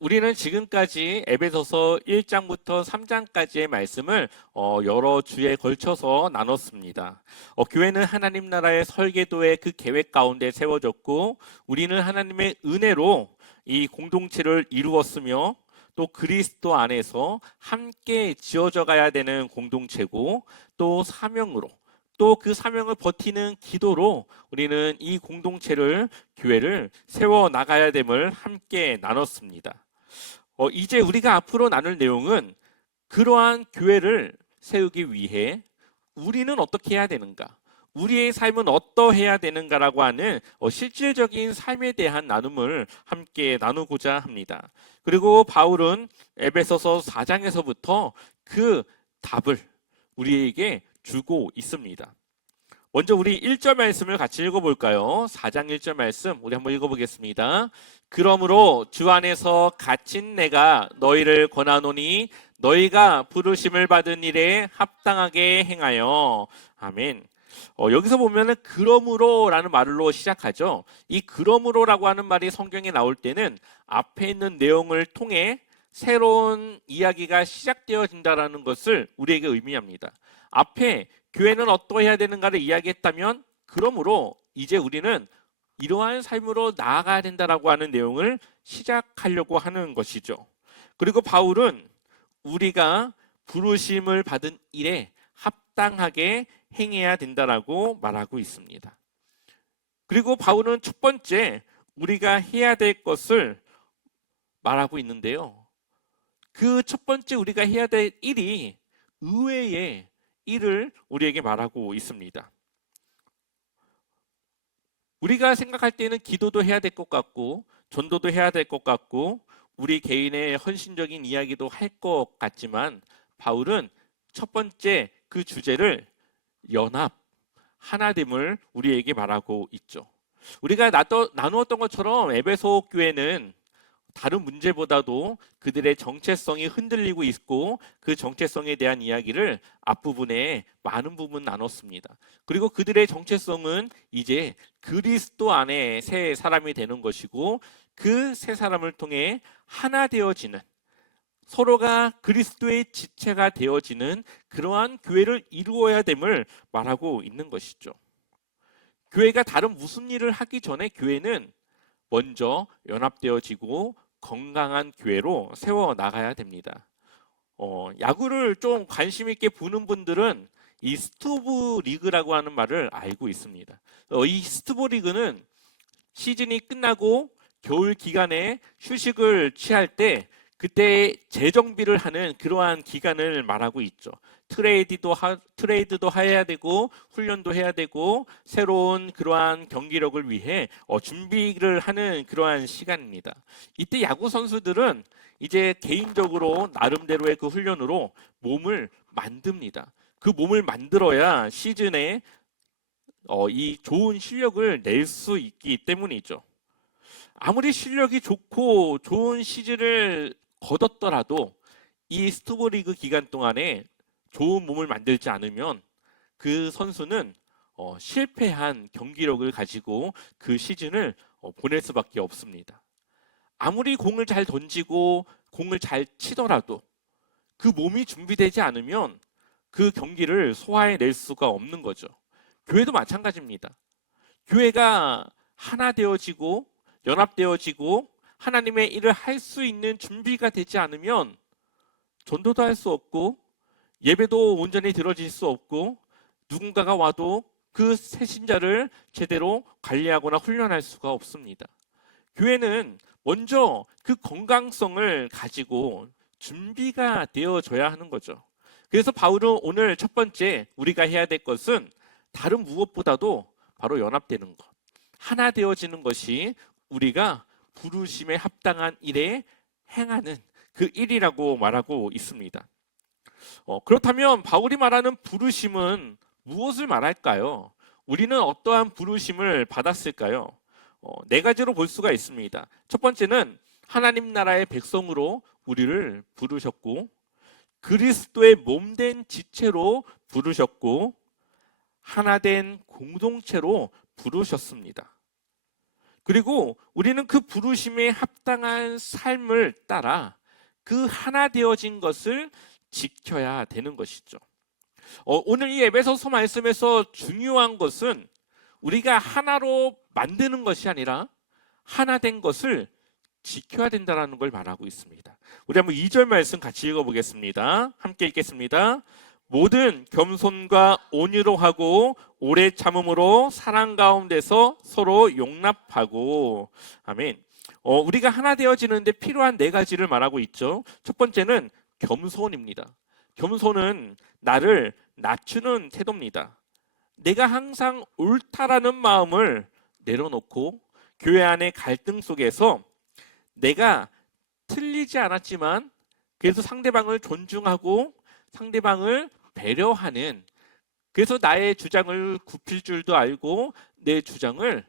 우리는 지금까지 에베소서 1장부터 3장까지의 말씀을 여러 주에 걸쳐서 나눴습니다. 교회는 하나님 나라의 설계도의 그 계획 가운데 세워졌고, 우리는 하나님의 은혜로 이 공동체를 이루었으며, 또 그리스도 안에서 함께 지어져 가야 되는 공동체고, 또 사명으로, 또 그 사명을 버티는 기도로 우리는 이 공동체를, 교회를 세워 나가야 됨을 함께 나눴습니다. 이제 우리가 앞으로 나눌 내용은 그러한 교회를 세우기 위해 우리는 어떻게 해야 되는가, 우리의 삶은 어떠해야 되는가라고 하는 실질적인 삶에 대한 나눔을 함께 나누고자 합니다. 그리고 바울은 에베소서 4장에서부터 그 답을 우리에게 주고 있습니다. 먼저 우리 1절 말씀을 같이 읽어볼까요? 4장 1절 말씀 우리 한번 읽어보겠습니다. 그러므로 주 안에서 갇힌 내가 너희를 권하노니 너희가 부르심을 받은 일에 합당하게 행하여. 아멘. 여기서 보면은 그러므로라는 말로 시작하죠. 이 그러므로라고 하는 말이 성경에 나올 때는 앞에 있는 내용을 통해 새로운 이야기가 시작되어진다라는 것을 우리에게 의미합니다. 앞에 교회는 어떠해야 되는가를 이야기했다면, 그러므로 이제 우리는 이러한 삶으로 나아가야 된다라고 하는 내용을 시작하려고 하는 것이죠. 그리고 바울은 우리가 부르심을 받은 일에 합당하게 행해야 된다라고 말하고 있습니다. 그리고 바울은 첫 번째 우리가 해야 될 것을 말하고 있는데요. 그 첫 번째 우리가 해야 될 일이 의외의 일을 우리에게 말하고 있습니다. 우리가 생각할 때는 기도도 해야 될 것 같고, 전도도 해야 될 것 같고, 우리 개인의 헌신적인 이야기도 할 것 같지만, 바울은 첫 번째 그 주제를 연합, 하나됨을 우리에게 말하고 있죠. 우리가 나누었던 것처럼 에베소 교회는 다른 문제보다도 그들의 정체성이 흔들리고 있고, 그 정체성에 대한 이야기를 앞부분에 많은 부분 나눴습니다. 그리고 그들의 정체성은 이제 그리스도 안에 새 사람이 되는 것이고, 그 새 사람을 통해 하나 되어지는, 서로가 그리스도의 지체가 되어지는 그러한 교회를 이루어야 됨을 말하고 있는 것이죠. 교회가 다른 무슨 일을 하기 전에 교회는 먼저 연합되어지고 건강한 교회로 세워 나가야 됩니다. 야구를 좀 관심 있게 보는 분들은 이 스토브 리그라고 하는 말을 알고 있습니다. 이 스토브 리그는 시즌이 끝나고 겨울 기간에 휴식을 취할 때 그때 재정비를 하는 그러한 기간을 말하고 있죠. 트레이드도 해야 되고 훈련도 해야 되고 새로운 그러한 경기력을 위해 준비를 하는 그러한 시간입니다. 이때 야구 선수들은 이제 개인적으로 나름대로의 그 훈련으로 몸을 만듭니다. 그 몸을 만들어야 시즌에 이 좋은 실력을 낼 수 있기 때문이죠. 아무리 실력이 좋고 좋은 시즌을 거뒀더라도 이 스토브리그 기간 동안에 좋은 몸을 만들지 않으면 그 선수는 실패한 경기력을 가지고 그 시즌을 보낼 수밖에 없습니다. 아무리 공을 잘 던지고 공을 잘 치더라도 그 몸이 준비되지 않으면 그 경기를 소화해낼 수가 없는 거죠. 교회도 마찬가지입니다. 교회가 하나 되어지고 연합되어지고 하나님의 일을 할 수 있는 준비가 되지 않으면 전도도 할 수 없고 예배도 온전히 드려질 수 없고 누군가가 와도 그 새신자를 제대로 관리하거나 훈련할 수가 없습니다. 교회는 먼저 그 건강성을 가지고 준비가 되어져야 하는 거죠. 그래서 바울은 오늘 첫 번째 우리가 해야 될 것은 다른 무엇보다도 바로 연합되는 것, 하나 되어지는 것이 우리가 부르심에 합당한 일에 행하는 그 일이라고 말하고 있습니다. 그렇다면 바울이 말하는 부르심은 무엇을 말할까요? 우리는 어떠한 부르심을 받았을까요? 네 가지로 볼 수가 있습니다. 첫 번째는 하나님 나라의 백성으로 우리를 부르셨고, 그리스도의 몸된 지체로 부르셨고, 하나된 공동체로 부르셨습니다. 그리고 우리는 그 부르심에 합당한 삶을 따라 그 하나 되어진 것을 지켜야 되는 것이죠. 오늘 이 에베소서 말씀에서 중요한 것은 우리가 하나로 만드는 것이 아니라 하나 된 것을 지켜야 된다는 걸 말하고 있습니다. 우리 한번 2절 말씀 같이 읽어보겠습니다. 함께 읽겠습니다. 모든 겸손과 온유로 하고 오래 참음으로 사랑 가운데서 서로 용납하고. 아멘. 우리가 하나 되어지는데 필요한 4가지를 말하고 있죠. 첫 번째는 겸손입니다. 겸손은 나를 낮추는 태도입니다. 내가 항상 옳다라는 마음을 내려놓고 교회 안의 갈등 속에서 내가 틀리지 않았지만 그래서 상대방을 존중하고 상대방을 배려하는, 그래서 나의 주장을 굽힐 줄도 알고 내 주장을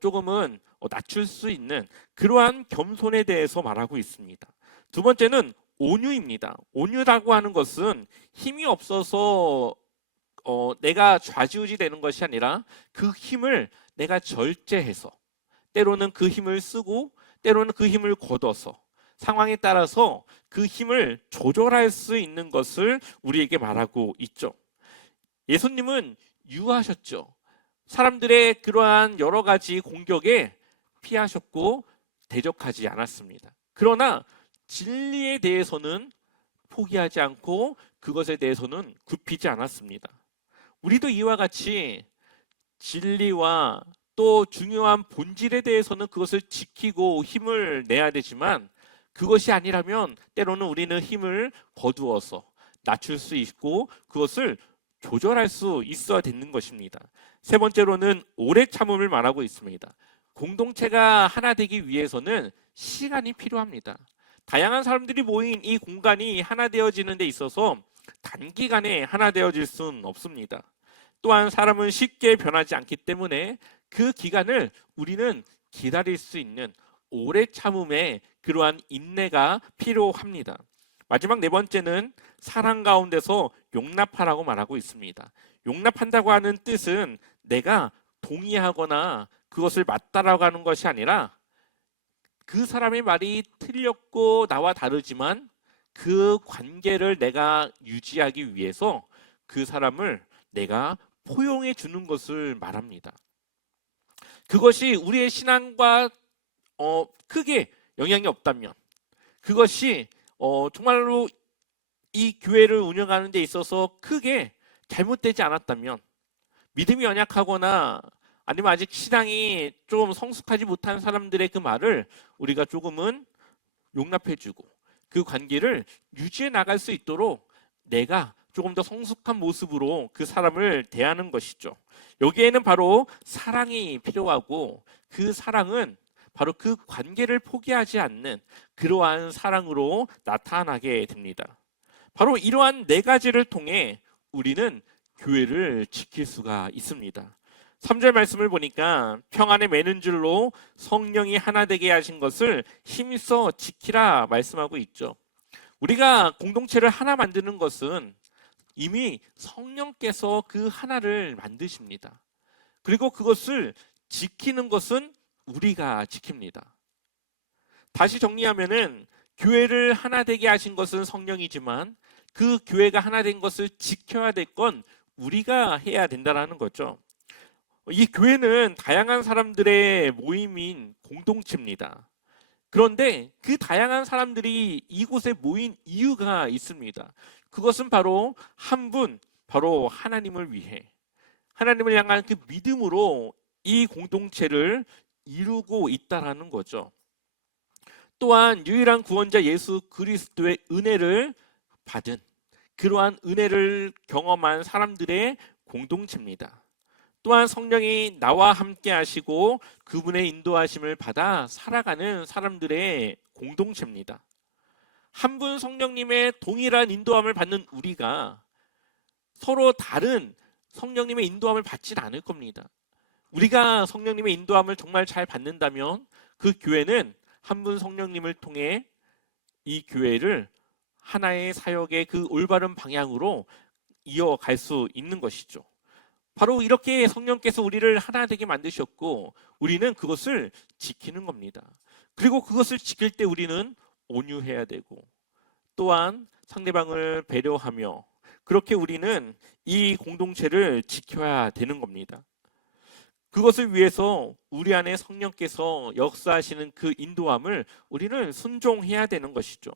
조금은 낮출 수 있는 그러한 겸손에 대해서 말하고 있습니다. 두 번째는 온유입니다. 온유라고 하는 것은 힘이 없어서 내가 좌지우지 되는 것이 아니라 그 힘을 내가 절제해서 때로는 그 힘을 쓰고 때로는 그 힘을 거둬서 상황에 따라서 그 힘을 조절할 수 있는 것을 우리에게 말하고 있죠. 예수님은 유하셨죠. 사람들의 그러한 여러 가지 공격에 피하셨고 대적하지 않았습니다. 그러나 진리에 대해서는 포기하지 않고 그것에 대해서는 굽히지 않았습니다. 우리도 이와 같이 진리와 또 중요한 본질에 대해서는 그것을 지키고 힘을 내야 되지만, 그것이 아니라면 때로는 우리는 힘을 거두어서 낮출 수 있고 그것을 조절할 수 있어야 되는 것입니다. 세 번째로는 오래 참음을 말하고 있습니다. 공동체가 하나 되기 위해서는 시간이 필요합니다. 다양한 사람들이 모인 이 공간이 하나 되어지는 데 있어서 단기간에 하나 되어질 수는 없습니다. 또한 사람은 쉽게 변하지 않기 때문에 그 기간을 우리는 기다릴 수 있는 오래 참음의 그러한 인내가 필요합니다. 마지막 4번째는 사랑 가운데서 용납하라고 말하고 있습니다. 용납한다고 하는 뜻은 내가 동의하거나 그것을 맞다라고 하는 것이 아니라 그 사람의 말이 틀렸고 나와 다르지만 그 관계를 내가 유지하기 위해서 그 사람을 내가 포용해 주는 것을 말합니다. 그것이 우리의 신앙과 크게 영향이 없다면, 그것이 정말로 이 교회를 운영하는 데 있어서 크게 잘못되지 않았다면, 믿음이 연약하거나 아니면 아직 신앙이 좀 성숙하지 못한 사람들의 그 말을 우리가 조금은 용납해주고 그 관계를 유지해 나갈 수 있도록 내가 조금 더 성숙한 모습으로 그 사람을 대하는 것이죠. 여기에는 바로 사랑이 필요하고, 그 사랑은 바로 그 관계를 포기하지 않는 그러한 사랑으로 나타나게 됩니다. 바로 이러한 4가지를 통해 우리는 교회를 지킬 수가 있습니다. 3절 말씀을 보니까 평안에 매는 줄로 성령이 하나 되게 하신 것을 힘써 지키라 말씀하고 있죠. 우리가 공동체를 하나 만드는 것은 이미 성령께서 그 하나를 만드십니다. 그리고 그것을 지키는 것은 우리가 지킵니다. 다시 정리하면은 교회를 하나 되게 하신 것은 성령이지만 그 교회가 하나 된 것을 지켜야 될 건 우리가 해야 된다는 거죠. 이 교회는 다양한 사람들의 모임인 공동체입니다. 그런데 그 다양한 사람들이 이곳에 모인 이유가 있습니다. 그것은 바로 한 분, 바로 하나님을 위해, 하나님을 향한 그 믿음으로 이 공동체를 이루고 있다라는 거죠. 또한 유일한 구원자 예수 그리스도의 은혜를 받은, 그러한 은혜를 경험한 사람들의 공동체입니다. 또한 성령이 나와 함께 하시고 그분의 인도하심을 받아 살아가는 사람들의 공동체입니다. 한 분 성령님의 동일한 인도함을 받는 우리가 서로 다른 성령님의 인도함을 받지는 않을 겁니다. 우리가 성령님의 인도함을 정말 잘 받는다면 그 교회는 한 분 성령님을 통해 이 교회를 하나의 사역의 그 올바른 방향으로 이어갈 수 있는 것이죠. 바로 이렇게 성령께서 우리를 하나 되게 만드셨고 우리는 그것을 지키는 겁니다. 그리고 그것을 지킬 때 우리는 온유해야 되고 또한 상대방을 배려하며 그렇게 우리는 이 공동체를 지켜야 되는 겁니다. 그것을 위해서 우리 안에 성령께서 역사하시는 그 인도함을 우리는 순종해야 되는 것이죠.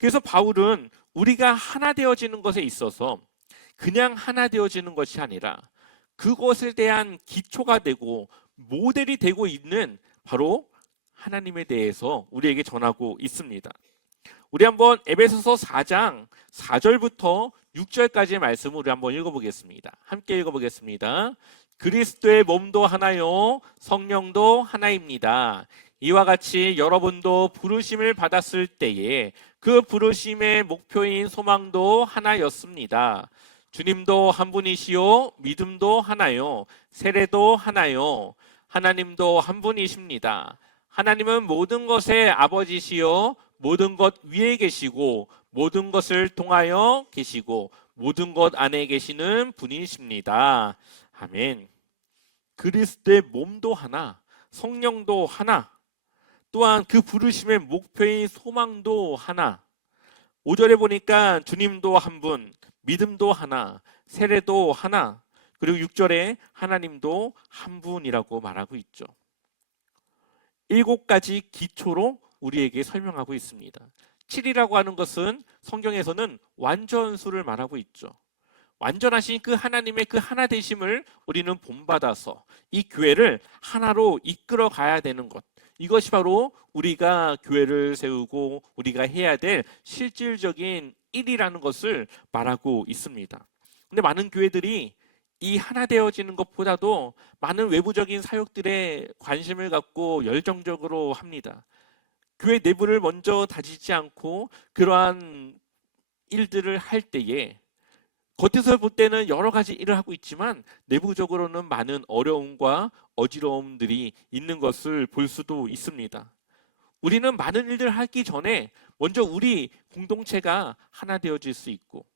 그래서 바울은 우리가 하나 되어지는 것에 있어서 그냥 하나 되어지는 것이 아니라 그것에 대한 기초가 되고 모델이 되고 있는 바로 하나님에 대해서 우리에게 전하고 있습니다. 우리 한번 에베소서 4장 4절부터 6절까지의 말씀을 우리 한번 읽어보겠습니다. 함께 읽어보겠습니다. 그리스도의 몸도 하나요 성령도 하나입니다. 이와 같이 여러분도 부르심을 받았을 때에 그 부르심의 목표인 소망도 하나였습니다. 주님도 한 분이시요 믿음도 하나요 세례도 하나요 하나님도 한 분이십니다. 하나님은 모든 것의 아버지시요 모든 것 위에 계시고 모든 것을 통하여 계시고 모든 것 안에 계시는 분이십니다. 아멘. 그리스도의 몸도 하나, 성령도 하나, 또한 그 부르심의 목표인 소망도 하나. 5절에 보니까 주님도 한 분, 믿음도 하나, 세례도 하나, 그리고 6절에 하나님도 한 분이라고 말하고 있죠. 7가지 기초로 우리에게 설명하고 있습니다. 7이라고 하는 것은 성경에서는 완전수를 말하고 있죠. 완전하신 그 하나님의 그 하나 되심을 우리는 본받아서 이 교회를 하나로 이끌어 가야 되는 것. 이것이 바로 우리가 교회를 세우고 우리가 해야 될 실질적인 일이라는 것을 말하고 있습니다. 근데 많은 교회들이 이 하나 되어지는 것보다도 많은 외부적인 사역들에 관심을 갖고 열정적으로 합니다. 교회 내부를 먼저 다지지 않고 그러한 일들을 할 때에 겉에서 볼 때는 여러 가지 일을 하고 있지만 내부적으로는 많은 어려움과 어지러움들이 있는 것을 볼 수도 있습니다. 우리는 많은 일들을 하기 전에 먼저 우리 공동체가 하나 되어질 수 있고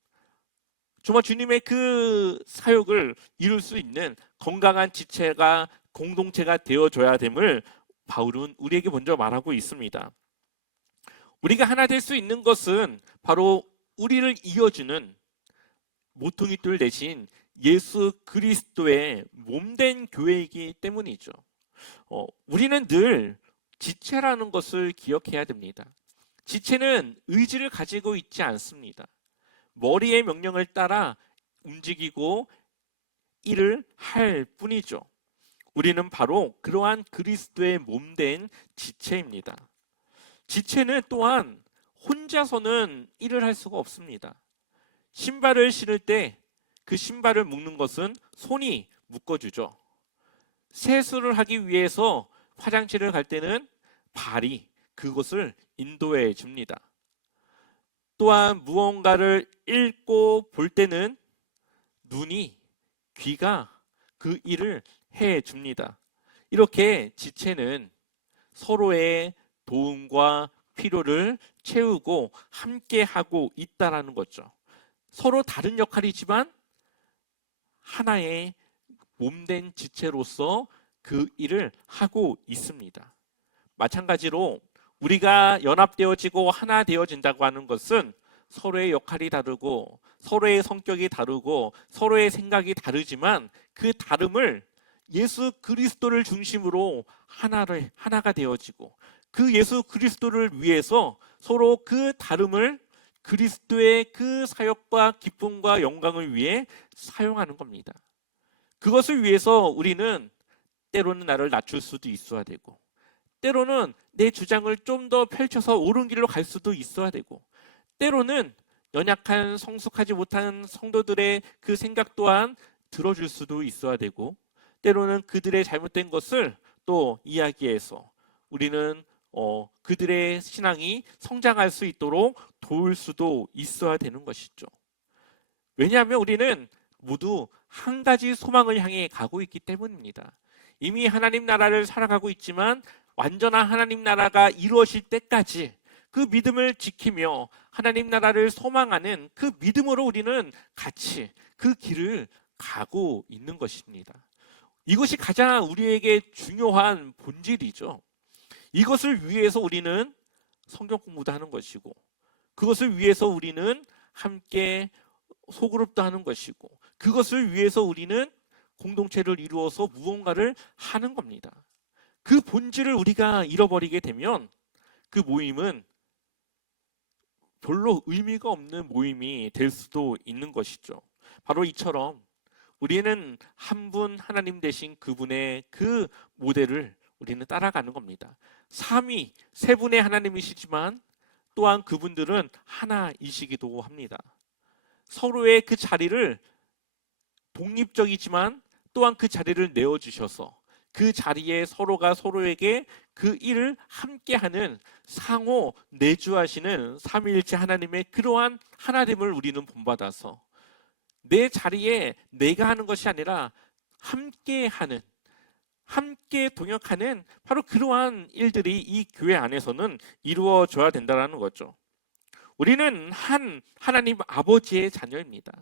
정말 주님의 그 사역을 이룰 수 있는 건강한 지체가 공동체가 되어줘야 됨을 바울은 우리에게 먼저 말하고 있습니다. 우리가 하나 될 수 있는 것은 바로 우리를 이어주는 모퉁이 돌 대신 예수 그리스도의 몸된 교회이기 때문이죠. 우리는 늘 지체라는 것을 기억해야 됩니다. 지체는 의지를 가지고 있지 않습니다. 머리의 명령을 따라 움직이고 일을 할 뿐이죠. 우리는 바로 그러한 그리스도의 몸된 지체입니다. 지체는 또한 혼자서는 일을 할 수가 없습니다. 신발을 신을 때 그 신발을 묶는 것은 손이 묶어주죠. 세수를 하기 위해서 화장실을 갈 때는 발이 그것을 인도해 줍니다. 또한 무언가를 읽고 볼 때는 눈이, 귀가 그 일을 해 줍니다. 이렇게 지체는 서로의 도움과 필요를 채우고 함께 하고 있다라는 거죠. 서로 다른 역할이지만 하나의 몸된 지체로서 그 일을 하고 있습니다. 마찬가지로 우리가 연합되어지고 하나 되어진다고 하는 것은 서로의 역할이 다르고 서로의 성격이 다르고 서로의 생각이 다르지만 그 다름을 예수 그리스도를 중심으로 하나가 되어지고 그 예수 그리스도를 위해서 서로 그 다름을 그리스도의 그 사역과 기쁨과 영광을 위해 사용하는 겁니다. 그것을 위해서 우리는 때로는 나를 낮출 수도 있어야 되고 때로는 내 주장을 좀 더 펼쳐서 옳은 길로 갈 수도 있어야 되고 때로는 연약한 성숙하지 못한 성도들의 그 생각 또한 들어줄 수도 있어야 되고 때로는 그들의 잘못된 것을 또 이야기해서 우리는 그들의 신앙이 성장할 수 있도록 도울 수도 있어야 되는 것이죠. 왜냐하면 우리는 모두 한 가지 소망을 향해 가고 있기 때문입니다. 이미 하나님 나라를 살아가고 있지만 완전한 하나님 나라가 이루어질 때까지 그 믿음을 지키며 하나님 나라를 소망하는 그 믿음으로 우리는 같이 그 길을 가고 있는 것입니다. 이것이 가장 우리에게 중요한 본질이죠. 이것을 위해서 우리는 성경 공부도 하는 것이고, 그것을 위해서 우리는 함께 소그룹도 하는 것이고, 그것을 위해서 우리는 공동체를 이루어서 무언가를 하는 겁니다. 그 본질을 우리가 잃어버리게 되면 그 모임은 별로 의미가 없는 모임이 될 수도 있는 것이죠. 바로 이처럼 우리는 한 분 하나님 되신 그분의 그 모델을 우리는 따라가는 겁니다. 삼위 세 분의 하나님이시지만 또한 그분들은 하나이시기도 합니다. 서로의 그 자리를 독립적이지만 또한 그 자리를 내어주셔서 그 자리에 서로가 서로에게 그 일을 함께하는 상호 내주하시는 삼위일체 하나님의 그러한 하나됨을 우리는 본받아서 내 자리에 내가 하는 것이 아니라 함께하는, 함께 동역하는 바로 그러한 일들이 이 교회 안에서는 이루어져야 된다는 거죠. 우리는 한 하나님 아버지의 자녀입니다.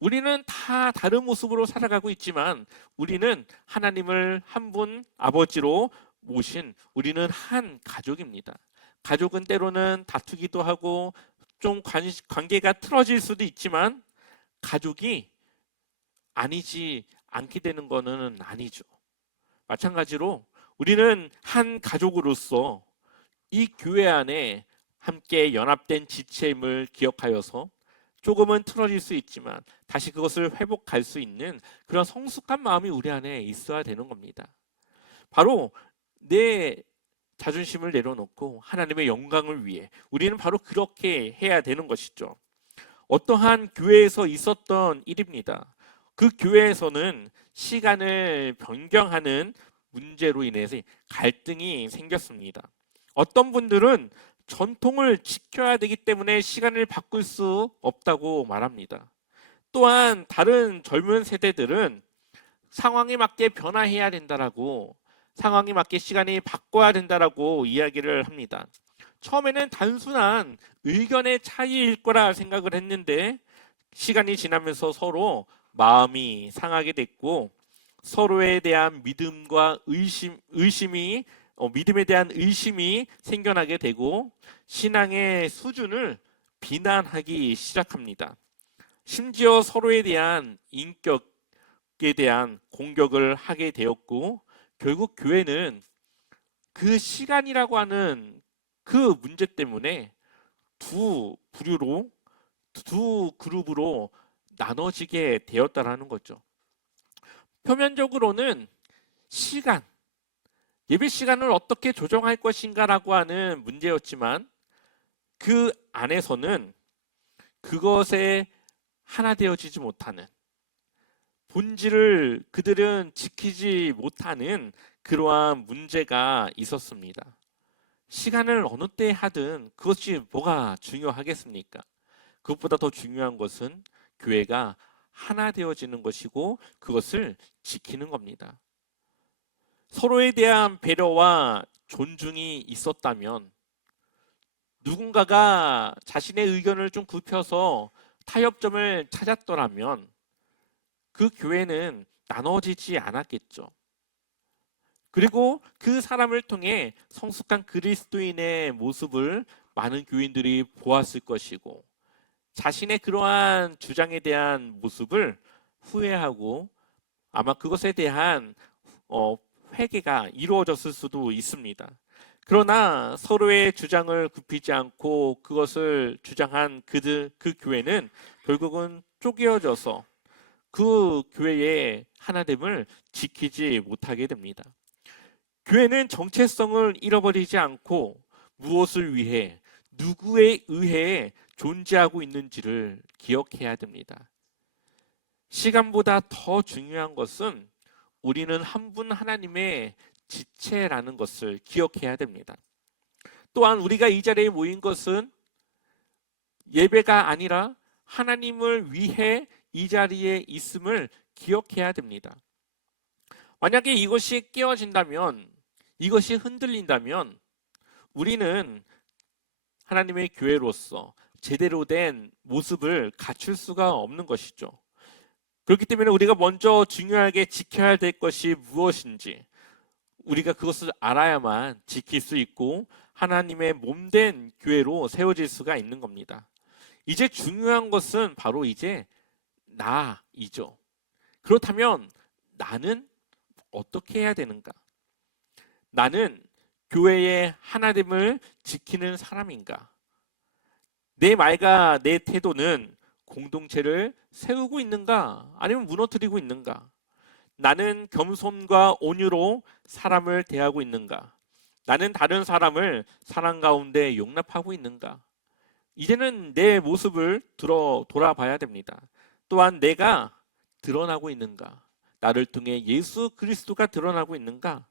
우리는 다 다른 모습으로 살아가고 있지만 우리는 하나님을 한 분 아버지로 모신 우리는 한 가족입니다. 가족은 때로는 다투기도 하고 좀 관계가 틀어질 수도 있지만 가족이 아니지 않게 되는 것은 아니죠. 마찬가지로 우리는 한 가족으로서 이 교회 안에 함께 연합된 지체임을 기억하여서 조금은 틀어질 수 있지만 다시 그것을 회복할 수 있는 그런 성숙한 마음이 우리 안에 있어야 되는 겁니다. 바로 내 자존심을 내려놓고 하나님의 영광을 위해 우리는 바로 그렇게 해야 되는 것이죠. 어떠한 교회에서 있었던 일입니다. 그 교회에서는 시간을 변경하는 문제로 인해서 갈등이 생겼습니다. 어떤 분들은 전통을 지켜야 되기 때문에 시간을 바꿀 수 없다고 말합니다. 또한 다른 젊은 세대들은 상황에 맞게 변화해야 된다라고, 상황에 맞게 시간이 바꿔야 된다라고 이야기를 합니다. 처음에는 단순한 의견의 차이일 거라 생각을 했는데 시간이 지나면서 서로 마음이 상하게 됐고 서로에 대한 믿음과 의심이 믿음에 대한 의심이 생겨나게 되고 신앙의 수준을 비난하기 시작합니다. 심지어 서로에 대한 인격에 대한 공격을 하게 되었고 결국 교회는 그 시간이라고 하는 그 문제 때문에 두 부류로, 두 그룹으로 나눠지게 되었다라는 거죠. 표면적으로는 시간, 예배 시간을 어떻게 조정할 것인가라고 하는 문제였지만 그 안에서는 그것에 하나 되어지지 못하는, 본질을 그들은 지키지 못하는 그러한 문제가 있었습니다. 시간을 어느 때 하든 그것이 뭐가 중요하겠습니까? 그것보다 더 중요한 것은 교회가 하나 되어지는 것이고 그것을 지키는 겁니다. 서로에 대한 배려와 존중이 있었다면 누군가가 자신의 의견을 좀 굽혀서 타협점을 찾았더라면 그 교회는 나눠지지 않았겠죠. 그리고 그 사람을 통해 성숙한 그리스도인의 모습을 많은 교인들이 보았을 것이고 자신의 그러한 주장에 대한 모습을 후회하고 아마 그것에 대한 회개가 이루어졌을 수도 있습니다. 그러나 서로의 주장을 굽히지 않고 그것을 주장한 그 교회는 결국은 쪼개어져서 그 교회의 하나됨을 지키지 못하게 됩니다. 교회는 정체성을 잃어버리지 않고 무엇을 위해, 누구에 의해 존재하고 있는지를 기억해야 됩니다. 시간보다 더 중요한 것은 우리는 한 분 하나님의 지체라는 것을 기억해야 됩니다. 또한 우리가 이 자리에 모인 것은 예배가 아니라 하나님을 위해 이 자리에 있음을 기억해야 됩니다. 만약에 이것이 깨어진다면, 이것이 흔들린다면 우리는 하나님의 교회로서 제대로 된 모습을 갖출 수가 없는 것이죠. 그렇기 때문에 우리가 먼저 중요하게 지켜야 될 것이 무엇인지 우리가 그것을 알아야만 지킬 수 있고 하나님의 몸된 교회로 세워질 수가 있는 겁니다. 이제 중요한 것은 바로 이제 나이죠. 그렇다면 나는 어떻게 해야 되는가? 나는 교회의 하나됨을 지키는 사람인가? 내 말과 내 태도는 공동체를 세우고 있는가? 아니면 무너뜨리고 있는가? 나는 겸손과 온유로 사람을 대하고 있는가? 나는 다른 사람을 사랑 가운데 용납하고 있는가? 이제는 내 모습을 돌아봐야 됩니다. 또한 내가 드러나고 있는가? 나를 통해 예수 그리스도가 드러나고 있는가?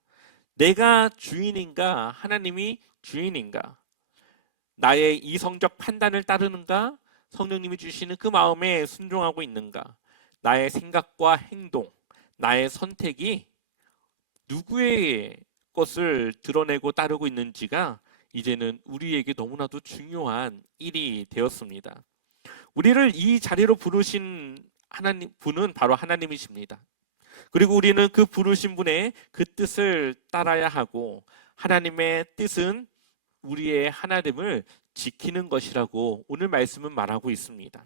내가 주인인가? 하나님이 주인인가? 나의 이성적 판단을 따르는가? 성령님이 주시는 그 마음에 순종하고 있는가? 나의 생각과 행동, 나의 선택이 누구의 것을 드러내고 따르고 있는지가 이제는 우리에게 너무나도 중요한 일이 되었습니다. 우리를 이 자리로 부르신 분은 바로 하나님이십니다. 그리고 우리는 그 부르신 분의 그 뜻을 따라야 하고 하나님의 뜻은 우리의 하나됨을 지키는 것이라고 오늘 말씀은 말하고 있습니다.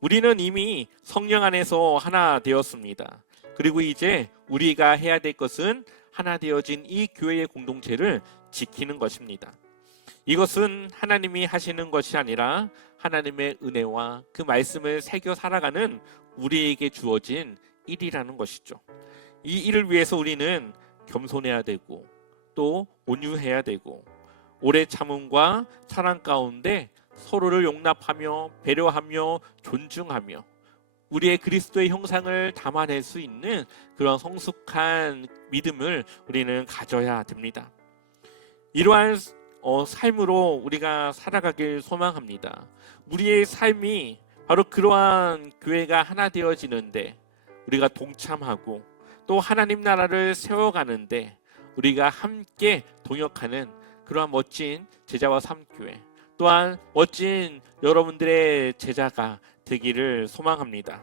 우리는 이미 성령 안에서 하나 되었습니다. 그리고 이제 우리가 해야 될 것은 하나 되어진 이 교회의 공동체를 지키는 것입니다. 이것은 하나님이 하시는 것이 아니라 하나님의 은혜와 그 말씀을 새겨 살아가는 우리에게 주어진 일이라는 것이죠. 이 일을 위해서 우리는 겸손해야 되고 또 온유해야 되고 오래 참음과 사랑 가운데 서로를 용납하며 배려하며 존중하며 우리의 그리스도의 형상을 담아낼 수 있는 그런 성숙한 믿음을 우리는 가져야 됩니다. 이러한 삶으로 우리가 살아가길 소망합니다. 우리의 삶이 바로 그러한 교회가 하나 되어지는데 우리가 동참하고 또 하나님 나라를 세워가는데 우리가 함께 동역하는 그러한 멋진 제자와 삶교회 또한 멋진 여러분들의 제자가 되기를 소망합니다.